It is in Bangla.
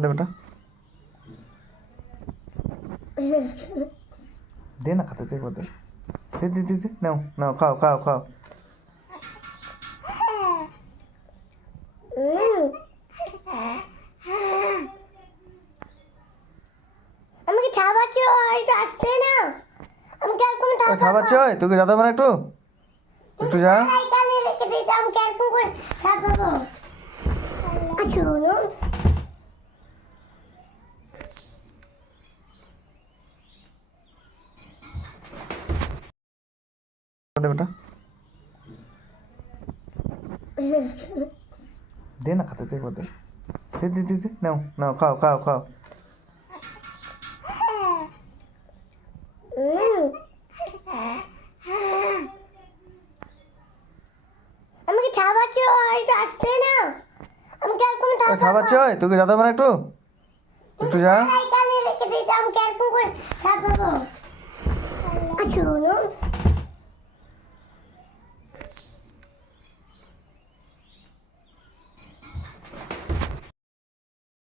दे बेटा, दे ना खाते, देखो दे दे दे दे दे, नाओ नाओ, खाओ खाओ खाओ। আমাকে খাওয়াচ্ছো, এটা আসছে না। আমাকে আর কোন খাওয়াচ্ছ? তুই কি দাদা মানে একটু যা। এখানে রেখে দিতে আমাকে আর কোন করে খাওয়াবো। আচ্ছা বলো। दे बेटा, दे ना खाते, देखो दे दे दे दे दे, नाओ नाओ, खाओ खाओ खाओ। আমাকে খাওয়াচ্ছো, এটা আসছে না। আমাকে আর কোন খাওয়াচ্ছ? তুই কি দাদা মানে একটু যা। এখানে রেখে দিতে আমাকে আর কোন করে খাওয়াবো। আচ্ছা বলো।